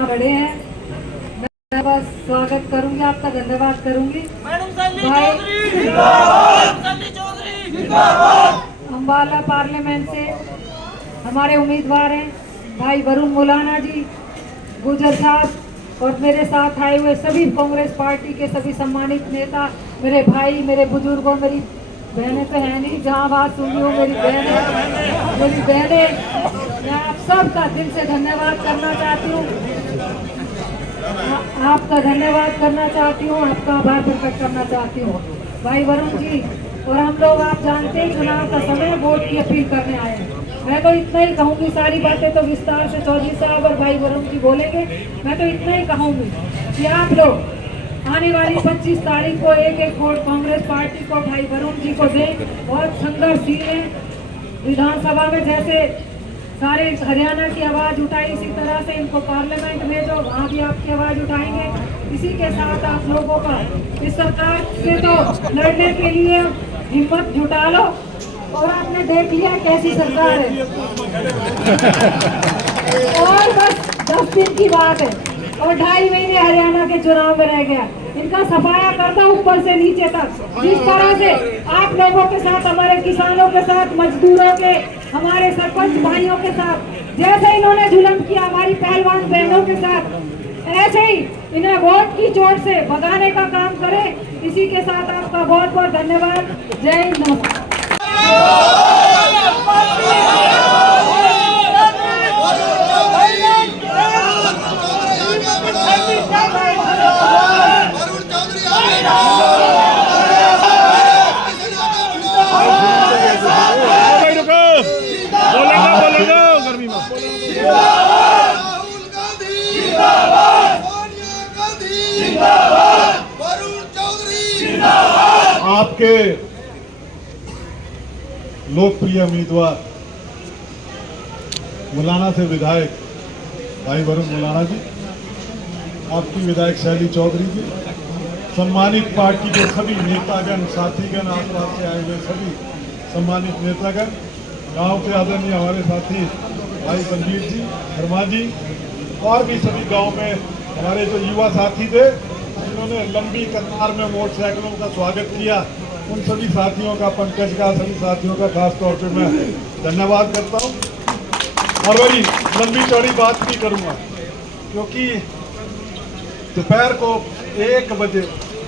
खड़े हैं, मैं बस स्वागत करूंगी आपका, धन्यवाद करूंगी। अम्बाला पार्लियामेंट से हमारे उम्मीदवार हैं भाई वरुण मुलाना जी, गुजर साहब और मेरे साथ आए हुए सभी कांग्रेस पार्टी के सभी सम्मानित नेता, मेरे भाई, मेरे बुजुर्गों, मेरी बहनें तो है नहीं, जहाँ बात सुनी हो मेरी बहनें, मैं आप सबका दिल से धन्यवाद करना चाहती हूँ, आपका धन्यवाद करना चाहती हूँ, आपका आभार प्रकट करना चाहती हूँ भाई वरुण जी। और हम लोग, आप जानते हैं, चुनाव का समय, वोट की अपील करने आए हैं। मैं तो इतना ही कहूँगी, सारी बातें तो विस्तार से चौधरी साहब और भाई वरुण जी बोलेंगे, मैं तो इतना ही कहूँगी कि आप लोग आने वाली 25 तारीख को एक वोट कांग्रेस पार्टी को, भाई वरुण जी को दें। बहुत संघर्षशील है, विधानसभा में जैसे सारे हरियाणा की आवाज़ उठाई, इसी तरह से इनको पार्लियामेंट में जो वहाँ भी आपकी आवाज़ उठाएंगे। इसी के साथ आप लोगों का इस सरकार से तो लड़ने के लिए हिम्मत जुटा लो। और आपने देख लिया कैसी सरकार है, और बस 10 दिन की बात है और 2.5 महीने हरियाणा के चुनाव में रह गया। इनका सफाया करता ऊपर से नीचे तक, जिस तरह से आप लोगों के साथ, हमारे किसानों के साथ, मजदूरों के, हमारे सरपंच भाइयों के साथ, जैसे इन्होंने जुल्म किया हमारी पहलवान बहनों के साथ, ऐसे ही इन्हें वोट की चोट से भगाने का काम करें। इसी के साथ आपका बहुत बहुत धन्यवाद। जय हिंद। आपके लोकप्रिय उम्मीदवार मुलाना से विधायक भाई वरुण मुलाना जी, आपकी विधायक शैली चौधरी जी, सम्मानित पार्टी के सभी नेतागण, साथीगण, आसपास से आए हुए सभी सम्मानित नेतागण, गांव के आदरणीय हमारे साथी भाई बलबीर जी, शर्मा जी, और भी सभी गांव में हमारे जो युवा साथी थे जिन्होंने लंबी कतार में मोटरसाइकिलों का स्वागत किया, उन सभी साथियों का, पंकज का, सभी साथियों का खास तौर पे मैं धन्यवाद करता हूं। और वही लंबी चौड़ी बात नहीं करूंगा, क्योंकि दोपहर को 1 बजे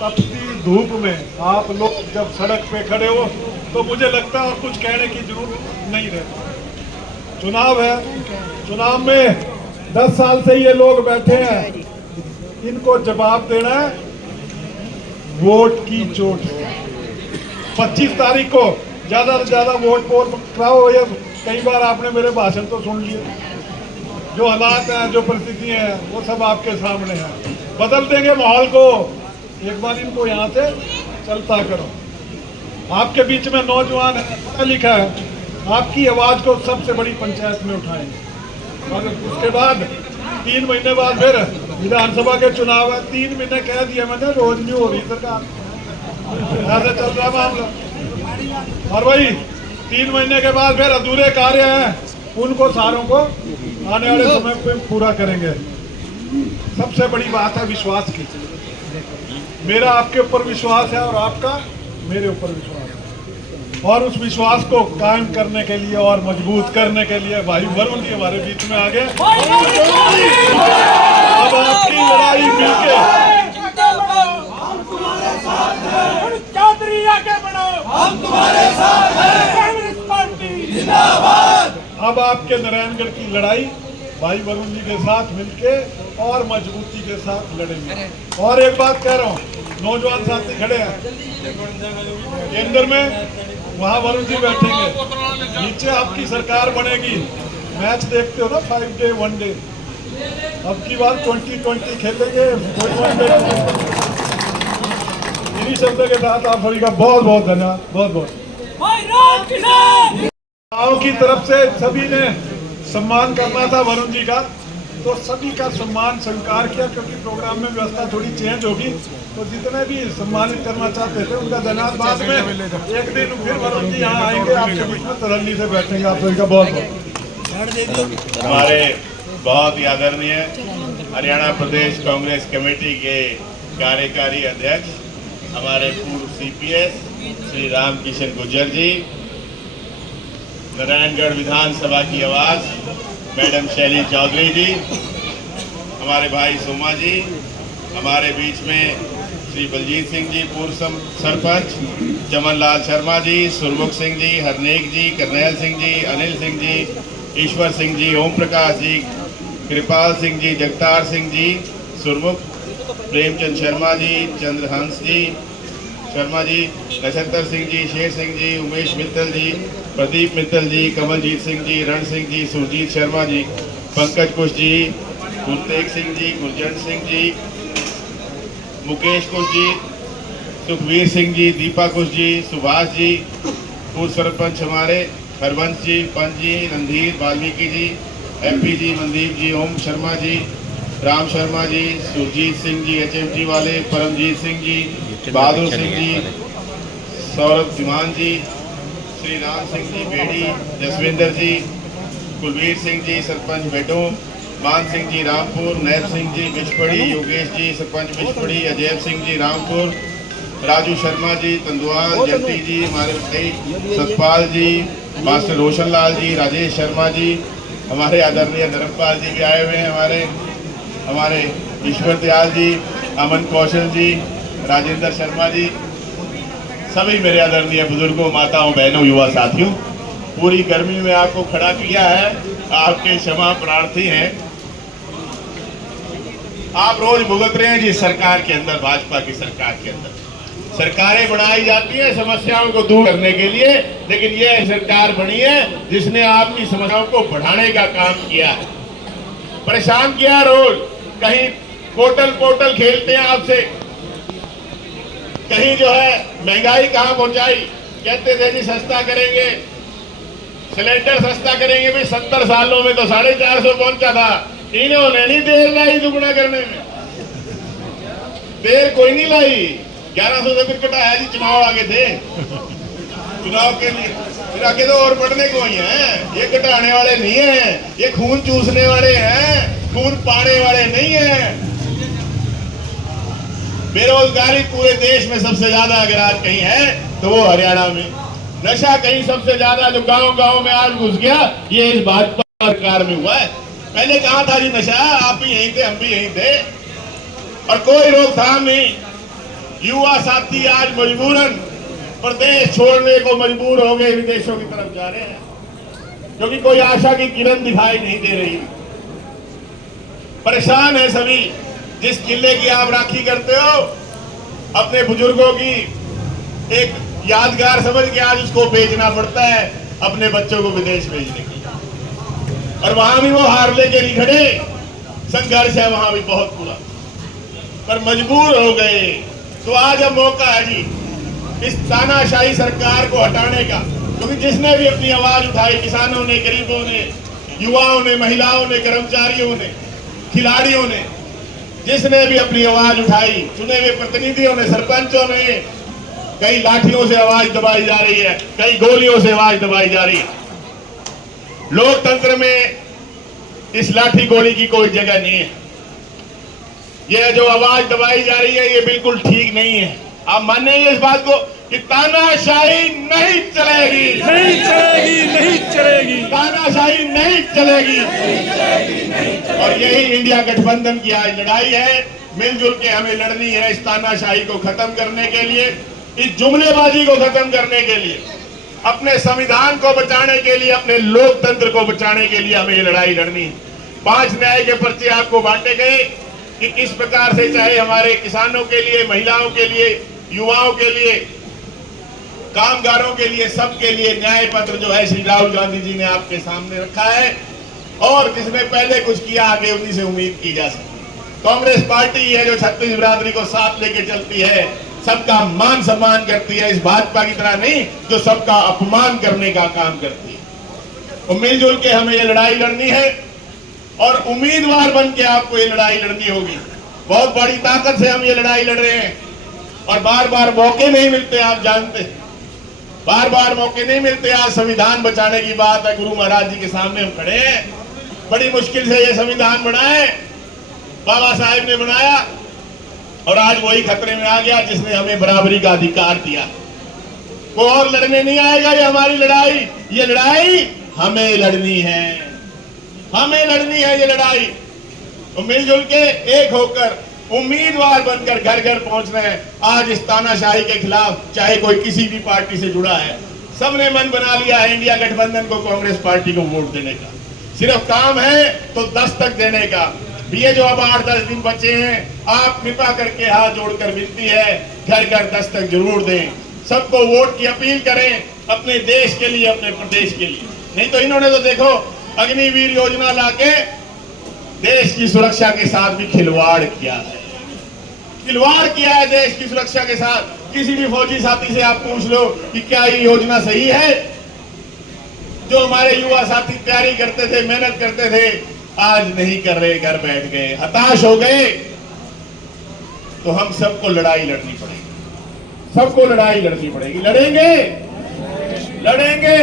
तपती धूप में आप लोग जब सड़क पे खड़े हो तो मुझे लगता है और कुछ कहने की जरूरत नहीं रहती। चुनाव है, चुनाव में 10 साल से ये लोग बैठे हैं, इनको जवाब देना है वोट की चोट से। 25 तारीख को ज्यादा से ज्यादा वोट कराओ। ये कई बार आपने मेरे भाषण तो सुन लिए, जो हालात हैं, जो परिस्थिति है, वो सब आपके सामने है। बदल देंगे माहौल को, एक बार इनको यहाँ से चलता करो। आपके बीच में नौजवान है, पढ़ा लिखा है, आपकी आवाज को सबसे बड़ी पंचायत में उठाएंगे। और उसके बाद 3 महीने बाद फिर विधानसभा के चुनाव है। 3 महीने कह दिया मैंने, रोज नहीं हो रही सरकार, ऐसे चल रहा मामला। और वही 3 महीने के बाद फिर अधूरे कार्य हैं, उनको सारों को आने वाले समय पे पूरा करेंगे। सबसे बड़ी बात है विश्वास की। मेरा आपके ऊपर विश्वास है और आपका मेरे ऊपर विश्वास है, और उस विश्वास को कायम करने के लिए और मजबूत करने के लिए भाई वरुण जी हमारे बीच में आ गए। अब आपकी लड़ाई मिलके, अब आपके नारायणगढ़ की लड़ाई भाई वरुण जी के साथ मिलके और मजबूती के साथ लड़ेंगे। और एक बात कह रहा हूँ, नौजवान साथी खड़े हैं केंद्र में, वहाँ वरुण जी बैठेंगे, नीचे आपकी सरकार बनेगी। मैच देखते हो ना, 5 डे 1 डे, अब की बार 2020 खेलेंगे। इन्हीं शब्दों के साथ आप सभी का बहुत बहुत धन्यवाद। बहुत बहुत गाँव की तरफ से सभी ने सम्मान करना था वरुण जी का, तो सभी का सम्मान स्वीकार किया, क्योंकि प्रोग्राम में व्यवस्था थोड़ी चेंज होगी। तो जितने भी सम्मानित करना चाहते थे उनका धन्यवाद। बाद में एक दिन फिर वरुण जी यहाँ आएंगे, आपके बीच में तसल्ली से बैठेंगे। आप सभी का बहुत बहुत हमारे बहुत ही आदरणीय हरियाणा प्रदेश कांग्रेस कमेटी के कार्यकारी अध्यक्ष, हमारे पूर्व सीपीएस श्री रामकिशन गुर्जर जी, नारायणगढ़ विधानसभा की आवाज मैडम शैली चौधरी जी, हमारे भाई सोमा जी, हमारे बीच में श्री बलजीत सिंह जी पूर्व सरपंच, चमन लाल शर्मा जी, सुरमुख सिंह जी, हरनेक जी, करनैल सिंह जी, अनिल सिंह जी, ईश्वर सिंह जी, ओम प्रकाश जी, कृपाल सिंह जी, जगतार सिंह जी, सुरमुख, प्रेमचंद शर्मा जी, चंद्रहंस जी शर्मा जी, नक्षत्र सिंह जी, शेर सिंह जी, उमेश मित्तल जी, प्रदीप मित्तल जी, कमलजीत सिंह जी, रण सिंह जी, सुरजीत शर्मा जी, पंकज कुश जी, गुरतेज सिंह जी, गुरजंट सिंह जी, मुकेश कुश जी, सुखवीर सिंह जी, दीपा कुश जी, सुभाष जी, पूर्व सरपंच हमारे हरवंश जी, पंच जी, रणधीर, वाल्मीकि जी, एमपी जी, मनदीप जी, ओम शर्मा जी, राम शर्मा जी, सुरजीत सिंह जी, एचएमटी वाले, परमजीत सिंह जी, बहादुर सिंह जी, सौरभ सिमान जी, श्री राम सिंह जी बेड़ी, जसविंदर जी, कुलवीर सिंह जी सरपंच बेटो, मान सिंह जी रामपुर, नैब सिंह जी बिचपड़ी, योगेश जी सरपंच बिचपड़ी, अजय सिंह जी रामपुर, राजू शर्मा जी तंदुआल, जट्टी जी हमारे भाई, सतपाल जी, मास्टर रोशन लाल जी, राजेश शर्मा जी, हमारे आदरणीय धर्मपाल जी भी आए हुए हैं, हमारे ईश्वर दयाल जी, अमन कौशल जी, राजेंद्र शर्मा जी, सभी मेरे आदरणीय बुजुर्गों, माताओं, बहनों, युवा साथियों, पूरी गर्मी में आपको खड़ा किया है, आपके क्षमा प्रार्थी हैं। आप रोज भुगत रहे हैं जिस सरकार के अंदर, भाजपा की सरकार के अंदर सरकारें बनाई जाती हैं समस्याओं को दूर करने के लिए, लेकिन यह सरकार बनी है जिसने आपकी समस्याओं को बढ़ाने का काम किया है, परेशान किया। रोज कहीं पोर्टल खेलते हैं आपसे, कहीं जो है महंगाई कहां पहुंचाई, कहते थे जी सस्ता करेंगे, सिलेंडर सस्ता करेंगे, भी 70 सालों में तो 450 पहुंचा था, इन्होंने नहीं देर लाई दुगना करने में, देर कोई नहीं लाई, 1100 से फिर कटाया जी, चुनाव आगे थे, चुनाव के लिए फिर आगे तो और बढ़ने को ही है, ये घटाने वाले नहीं है, ये खून चूसने वाले हैं, खून पाने वाले नहीं है। बेरोजगारी पूरे देश में सबसे ज्यादा अगर आज कहीं है तो वो हरियाणा में, नशा कहीं सबसे ज्यादा जो गांव में आज घुस गया, ये इस भाजपा सरकार में हुआ है। पहले कहा था जी नशा, आप भी यहीं थे, हम भी यहीं थे, और कोई रोकथाम नहीं। युवा साथी आज मजबूरन प्रदेश छोड़ने को मजबूर हो गए, विदेशों की तरफ जा रहे हैं, क्योंकि कोई आशा की किरण दिखाई नहीं दे रही। परेशान है सभी। जिस किले की आप राखी करते हो, अपने बुजुर्गों की एक यादगार समझ के आज उसको बेचना पड़ता है अपने बच्चों को विदेश भेजने के लिए, और वहां भी वो हार लेके नहीं खड़े, संघर्ष है वहां भी बहुत पूरा, पर मजबूर हो गए। तो आज अब मौका है जी इस तानाशाही सरकार को हटाने का, क्योंकि जिसने भी अपनी आवाज उठाई, किसानों ने, गरीबों ने, युवाओं ने, महिलाओं ने, कर्मचारियों ने, खिलाड़ियों ने, जिसने भी अपनी आवाज उठाई, चुने हुए प्रतिनिधियों ने, सरपंचों ने, कई लाठियों से आवाज दबाई जा रही है, कई गोलियों से आवाज दबाई जा रही है। लोकतंत्र में इस लाठी गोली की कोई जगह नहीं है। यह जो आवाज दबाई जा रही है ये बिल्कुल ठीक नहीं है। आप मानेंगे इस बात को कि तानाशाही नहीं चलेगी, नहीं चलेगी, नहीं चलेगी, तानाशाही नहीं चलेगी। और यही इंडिया गठबंधन की आज लड़ाई है। मिलजुल के हमें लड़नी है इस तानाशाही को खत्म करने के लिए, इस जुमलेबाजी को खत्म करने के लिए, अपने संविधान को बचाने के लिए, अपने लोकतंत्र को बचाने के लिए हमें ये लड़ाई लड़नी है। 5 न्याय के पर्चे आपको बांटे गए कि किस प्रकार से, चाहे हमारे किसानों के लिए, महिलाओं के लिए, युवाओं के लिए, कामगारों के लिए, सबके लिए न्याय पत्र जो है श्री राहुल गांधी जी ने आपके सामने रखा है। और जिसने पहले कुछ किया आगे उन्हीं से उम्मीद की जा सकती। कांग्रेस पार्टी है जो छत्तीस बिरादरी को साथ लेके चलती है, सबका मान सम्मान करती है, इस भाजपा की तरह नहीं जो सबका अपमान करने का काम करती है। तो मिलजुल के हमें ये लड़ाई लड़नी है। और उम्मीदवार बन के आपको ये लड़ाई लड़नी होगी। बहुत बड़ी ताकत से हम ये लड़ाई लड़ रहे हैं और बार बार मौके नहीं मिलते, आप जानते हैं, बार बार मौके नहीं मिलते। आज संविधान बचाने की बात है, गुरु महाराज जी के सामने हम खड़े हैं, बड़ी मुश्किल से ये संविधान बनाए, बाबा साहेब ने बनाया और आज वही खतरे में आ गया जिसने हमें बराबरी का अधिकार दिया। कोई और लड़ने नहीं आएगा, ये हमारी लड़ाई, ये लड़ाई हमें लड़नी है, हमें लड़नी है ये लड़ाई। तो मिलजुल के एक होकर उम्मीदवार बनकर घर घर पहुंच रहे हैं आज इस तानाशाही के खिलाफ, चाहे कोई किसी भी पार्टी से जुड़ा है। सबने मन बना लिया है इंडिया गठबंधन को, कांग्रेस पार्टी को वोट देने का। सिर्फ काम है तो दस्तक देने का। ये जो अब 8-10 दिन बचे हैं, आप कृपा करके हाथ जोड़कर विनती है, घर घर दस्तक जरूर दें, सबको वोट की अपील करें अपने देश के लिए, अपने प्रदेश के लिए। नहीं तो इन्होंने तो देखो अग्निवीर योजना लाके देश की सुरक्षा के साथ भी खिलवाड़ किया है, खिलवाड़ किया है देश की सुरक्षा के साथ। किसी भी फौजी साथी से आप पूछ लो कि क्या ये योजना सही है? जो हमारे युवा साथी तैयारी करते थे, मेहनत करते थे, आज नहीं कर रहे, घर बैठ गए, हताश हो गए। तो हम सबको लड़ाई लड़नी पड़ेगी, सबको लड़ाई लड़नी पड़ेगी। लड़ेंगे, लड़ेंगे,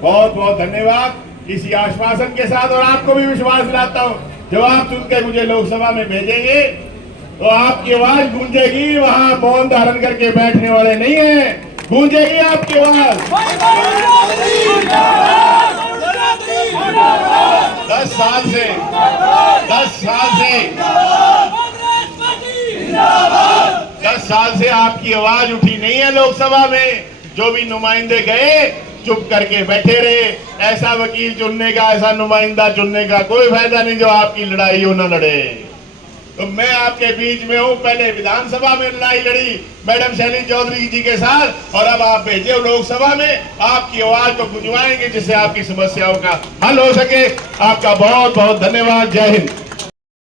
बहुत बहुत धन्यवाद इसी आश्वासन के साथ। और आपको भी विश्वास दिलाता हूं, जब आप चुनकर मुझे लोकसभा में भेजेंगे तो आपकी आवाज गूंजेगी, वहां मौन धारण करके बैठने वाले नहीं है, गूंजेगी आपकी आवाज। 10 साल से 10 साल से आपकी आवाज उठी नहीं है लोकसभा में। जो भी नुमाइंदे गए चुप करके बैठे रहे। ऐसा वकील चुनने का, ऐसा नुमाइंदा चुनने का कोई फायदा नहीं जो आपकी लड़ाई हो न लड़े। तो मैं आपके बीच में हूं। पहले विधानसभा में लड़ाई लड़ी मैडम शैली चौधरी जी के साथ, और अब आप भेजे हो लोकसभा में, आपकी आवाज को गुंजवाएंगे जिससे आपकी समस्याओं का हल हो सके। आपका बहुत बहुत धन्यवाद। जय हिंद।